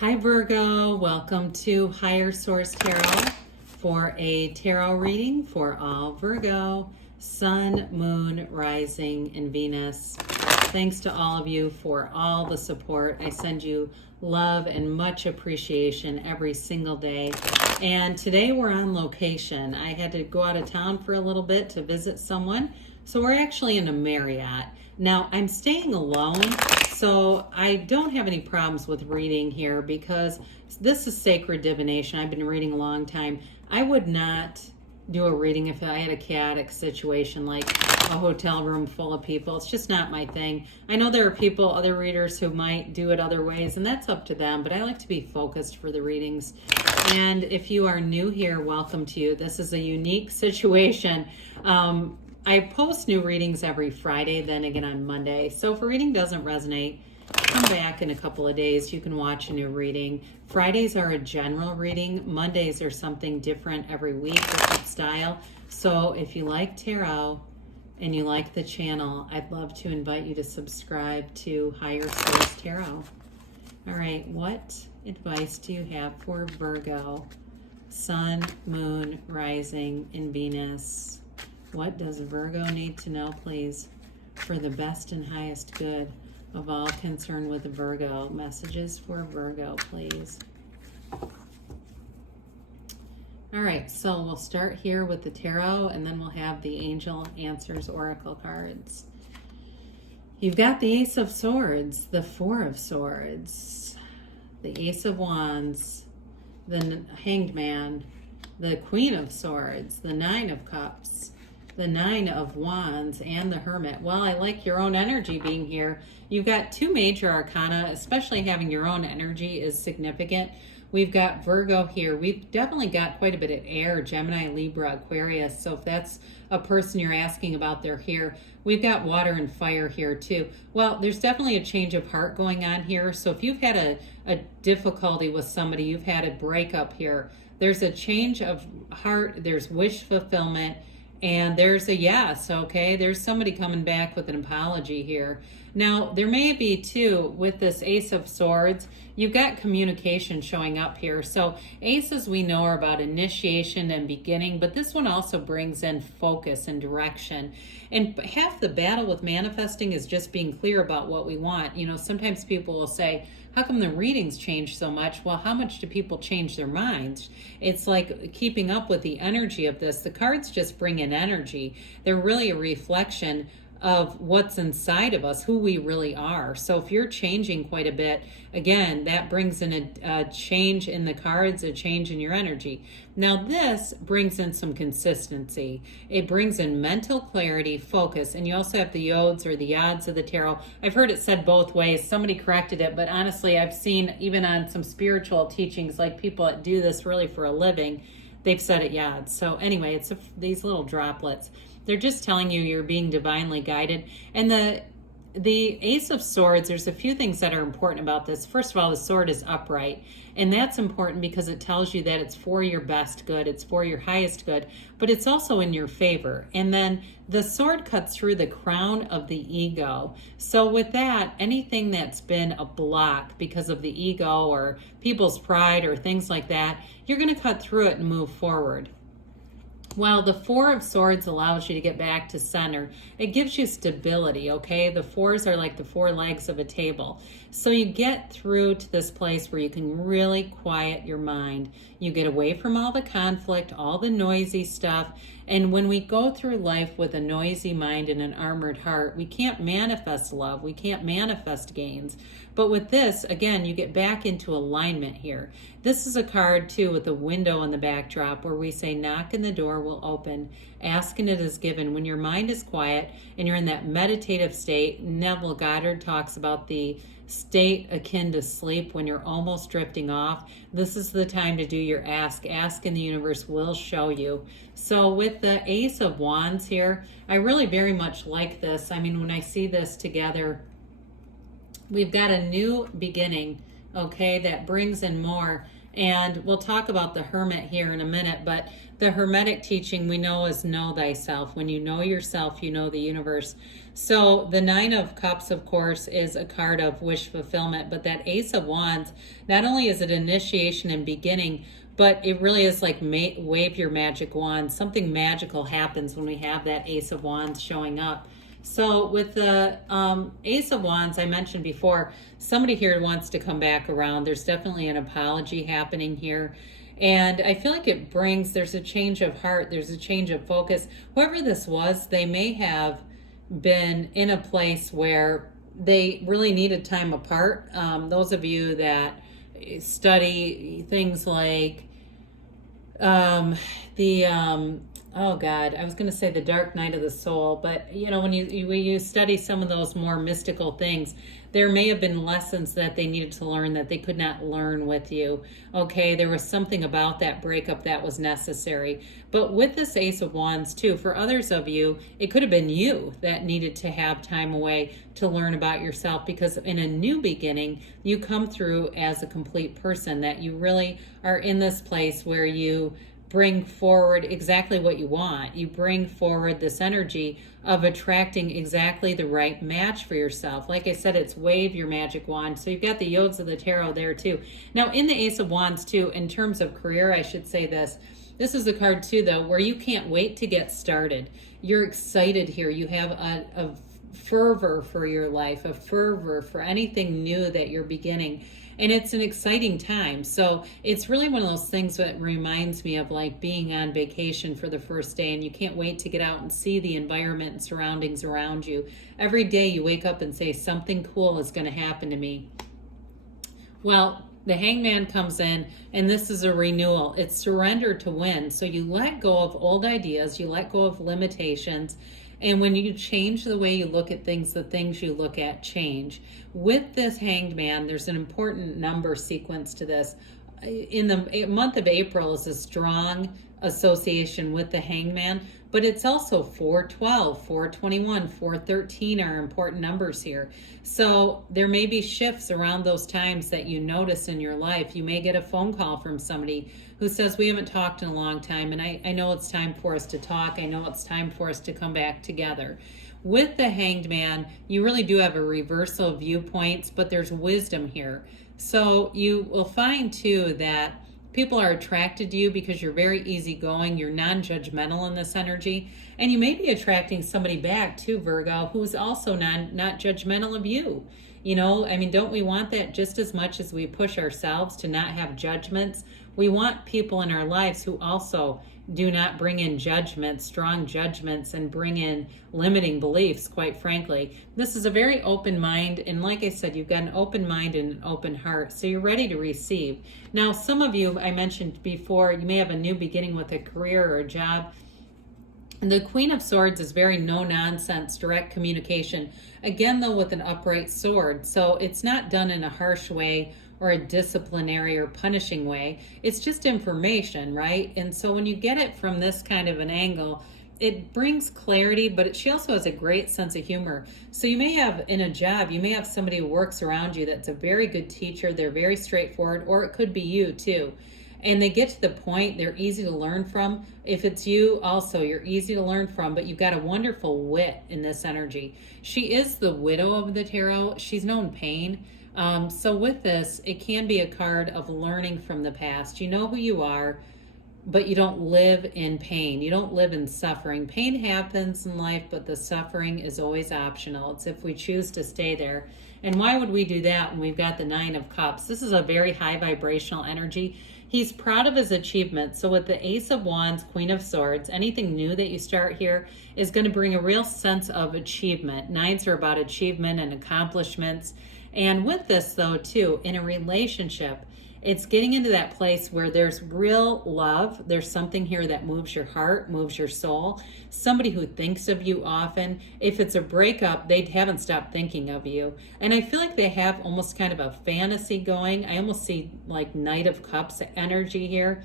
Hi Virgo, welcome to Higher Source Tarot for a tarot reading for all Virgo, Sun, Moon, Rising, and Venus. Thanks to all of you for all the support. I send you love and much appreciation every single day. And today we're on location. I had to go out of town for a little bit to visit someone. So we're actually in a Marriott. Now I'm staying alone, so I don't have any problems with reading here because this is sacred divination. I've been reading a long time. I would not do a reading if I had a chaotic situation like a hotel room full of people. It's just not my thing. I know there are people, other readers who might do it other ways, and that's up to them, but I like to be focused for the readings. And if you are new here, welcome to you. This is a unique situation. I post new readings every Friday, then again on Monday. So if a reading doesn't resonate, come back in a couple of days. You can watch a new reading. Fridays are a general reading. Mondays are something different every week, different style. So if you like tarot and you like the channel, I'd love to invite you to subscribe to Higher Source Tarot. All right, what advice do you have for Virgo, Sun, Moon, Rising, and Venus? What does Virgo need to know, please, for the best and highest good of all concerned with Virgo? Messages for Virgo, please. All right, so we'll start here with the tarot, and then we'll have the Angel Answers Oracle cards. You've got the Ace of Swords, the Four of Swords, the Ace of Wands, the Hanged Man, the Queen of Swords, the Nine of Cups, the Nine of Wands, and the Hermit. Well, I like your own energy being here. You've got two major arcana, especially having your own energy is significant. We've got Virgo here. We've definitely got quite a bit of air, Gemini, Libra, Aquarius. So if that's a person you're asking about, they're here. We've got water and fire here too. Well, there's definitely a change of heart going on here. So if you've had a difficulty with somebody, you've had a breakup here, there's a change of heart, there's wish fulfillment, and there's a yes, okay? There's somebody coming back with an apology here. Now, there may be, too, with this Ace of Swords, you've got communication showing up here. So aces we know are about initiation and beginning, but this one also brings in focus and direction. And half the battle with manifesting is just being clear about what we want. You know, sometimes people will say, how come the readings change so much? Well, how much do people change their minds? It's like keeping up with the energy of this. The cards just bring in energy. They're really a reflection of what's inside of us, who we really are. So if you're changing quite a bit, again, that brings in a change in the cards, a change in your energy. Now this brings in some consistency. It brings in mental clarity, focus, and you also have the yods or the odds of the tarot. I've heard it said both ways. Somebody corrected it, but honestly, I've seen even on some spiritual teachings, like people that do this really for a living, they've said it yods. So anyway, it's these little droplets. They're just telling you you're being divinely guided. And the Ace of Swords, there's a few things that are important about this. First of all, the sword is upright. And that's important because it tells you that it's for your best good. It's for your highest good. But it's also in your favor. And then the sword cuts through the crown of the ego. So with that, anything that's been a block because of the ego or people's pride or things like that, you're going to cut through it and move forward. Well, the Four of Swords allows you to get back to center. It gives you stability, okay? The fours are like the four legs of a table. So you get through to this place where you can really quiet your mind. You get away from all the conflict, all the noisy stuff. And when we go through life with a noisy mind and an armored heart, we can't manifest love. We can't manifest gains. But with this, again, you get back into alignment here. This is a card, too, with a window on the backdrop where we say, knock and the door will open. Ask and it is given. When your mind is quiet and you're in that meditative state, Neville Goddard talks about the state akin to sleep when you're almost drifting off. This is the time to do your ask. Ask and the universe will show you. So with the Ace of Wands here, I really very much like this. I mean, when I see this together, we've got a new beginning, okay, that brings in more. And we'll talk about the Hermit here in a minute, but the Hermetic teaching we know is know thyself. When you know yourself, you know the universe. So the Nine of Cups, of course, is a card of wish fulfillment, but that Ace of Wands, not only is it initiation and beginning, but it really is like wave your magic wand. Something magical happens when we have that Ace of Wands showing up. So with the Ace of Wands, I mentioned before, somebody here wants to come back around. There's definitely an apology happening here. And I feel like there's a change of heart, there's a change of focus. Whoever this was, they may have been in a place where they really needed time apart. Those of you that study things like oh God, I was going to say the dark night of the soul, but when you study some of those more mystical things, there may have been lessons that they needed to learn that they could not learn with you. Okay, there was something about that breakup that was necessary. But with this Ace of Wands too, for others of you, it could have been you that needed to have time away to learn about yourself, because in a new beginning, you come through as a complete person, that you really are in this place where you bring forward exactly what you want. You bring forward this energy of attracting exactly the right match for yourself. Like I said, it's wave your magic wand. So you've got the Yods of the Tarot there too. Now in the Ace of Wands too, in terms of career, I should say this. This is a card too though, where you can't wait to get started. You're excited here. You have a fervor for your life, a fervor for anything new that you're beginning. And it's an exciting time. So it's really one of those things that reminds me of like being on vacation for the first day, and you can't wait to get out and see the environment and surroundings around you. Every day you wake up and say, something cool is going to happen to me. Well, the Hangman comes in, and this is a renewal. It's surrender to win. So you let go of old ideas, you let go of limitations, and when you change the way you look at things, the things you look at change. With this Hanged Man, there's an important number sequence to this. In the month of April is a strong association with the Hanged Man, but it's also 412, 421, 413 are important numbers here. So there may be shifts around those times that you notice in your life. You may get a phone call from somebody who says, we haven't talked in a long time, and I know it's time for us to talk. I know it's time for us to come back together. With the Hanged Man, you really do have a reversal of viewpoints, but there's wisdom here. So you will find too that people are attracted to you because you're very easygoing, you're non-judgmental in this energy, and you may be attracting somebody back too, Virgo, who's also not judgmental of you. Don't we want that just as much as we push ourselves to not have judgments? We want people in our lives who also do not bring in judgments, strong judgments, and bring in limiting beliefs, quite frankly. This is a very open mind, and like I said, you've got an open mind and an open heart, so you're ready to receive. Now, some of you, I mentioned before, you may have a new beginning with a career or a job. And the Queen of Swords is very no-nonsense, direct communication. Again, though, with an upright sword. So it's not done in a harsh way or a disciplinary or punishing way. It's just information, right? And so when you get it from this kind of an angle, it brings clarity, but she also has a great sense of humor. So you may have, in a job, you may have somebody who works around you that's a very good teacher. They're very straightforward, or it could be you too. And they get to the point, they're easy to learn from. If it's you also, you're easy to learn from, but you've got a wonderful wit in this energy. She is the widow of the tarot. She's known pain. So with this, it can be a card of learning from the past. You know who you are, but you don't live in pain. You don't live in suffering. Pain happens in life, but the suffering is always optional. It's if we choose to stay there. And why would we do that when we've got the Nine of Cups? This is a very high vibrational energy. He's proud of his achievements. So with the Ace of Wands, Queen of Swords, anything new that you start here is going to bring a real sense of achievement. Nines are about achievement and accomplishments. And with this, though, too, in a relationship, it's getting into that place where there's real love. There's something here that moves your heart, moves your soul. Somebody who thinks of you often. If it's a breakup, they haven't stopped thinking of you. And I feel like they have almost kind of a fantasy going. I almost see like Knight of Cups energy here,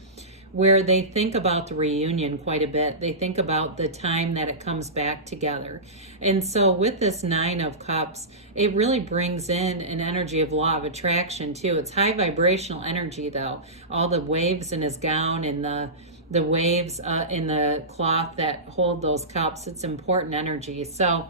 where they think about the reunion quite a bit. They think about the time that it comes back together. And so with this Nine of Cups, it really brings in an energy of law of attraction too. It's high vibrational energy though. All the waves in his gown and the waves in the cloth that hold those cups, it's important energy. So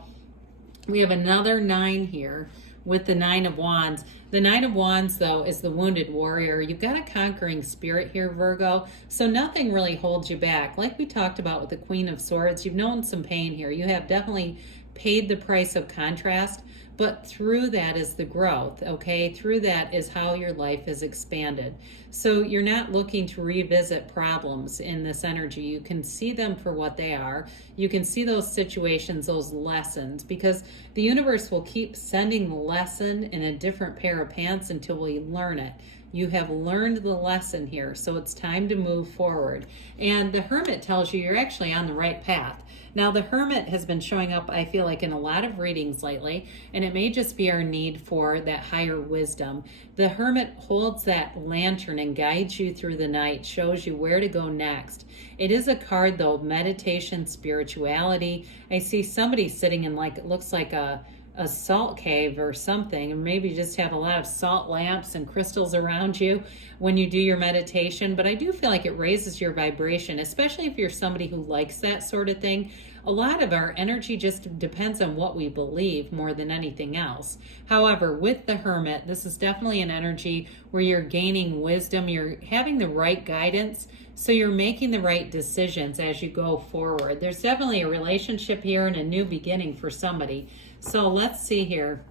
we have another 9 here with the Nine of Wands. The Nine of Wands, though, is the wounded warrior. You've got a conquering spirit here, Virgo, so nothing really holds you back. Like we talked about with the Queen of Swords, you've known some pain here. You have definitely paid the price of contrast, but through that is the growth, okay? Through that is how your life is expanded. So you're not looking to revisit problems in this energy. You can see them for what they are. You can see those situations, those lessons, because the universe will keep sending the lesson in a different pair of pants until we learn it. You have learned the lesson here, so it's time to move forward. And the Hermit tells you you're actually on the right path. Now, the Hermit has been showing up, I feel like, in a lot of readings lately, and it may just be our need for that higher wisdom. The Hermit holds that lantern and guides you through the night, shows you where to go next. It is a card, though, meditation, spirituality. I see somebody sitting in, like, it looks like a salt cave or something, and maybe you just have a lot of salt lamps and crystals around you when you do your meditation. But I do feel like it raises your vibration, especially if you're somebody who likes that sort of thing. A lot of our energy just depends on what we believe more than anything else. However, with the Hermit, this is definitely an energy where you're gaining wisdom, you're having the right guidance, so you're making the right decisions as you go forward. There's definitely a relationship here and a new beginning for somebody. So let's see here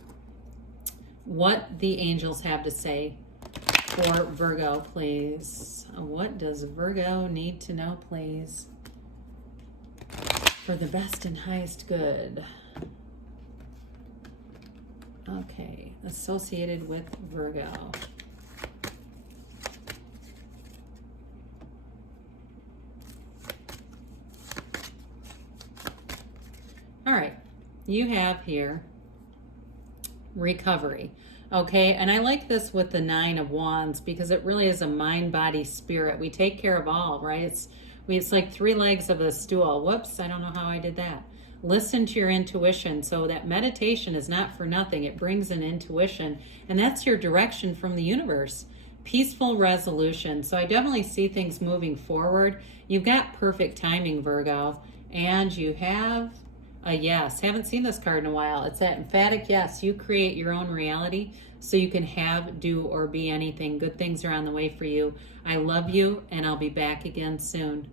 what the angels have to say for Virgo, please. What does Virgo need to know, please? For the best and highest good. Okay, associated with Virgo. All right. You have here recovery, okay? And I like this with the Nine of Wands because it really is a mind, body, spirit. We take care of all, right? It's like 3 legs of a stool. Whoops, I don't know how I did that. Listen to your intuition. So that meditation is not for nothing. It brings an intuition, and that's your direction from the universe. Peaceful resolution. So I definitely see things moving forward. You've got perfect timing, Virgo, and you have a yes. Haven't seen this card in a while. It's that emphatic yes. You create your own reality so you can have, do, or be anything. Good things are on the way for you. I love you, and I'll be back again soon.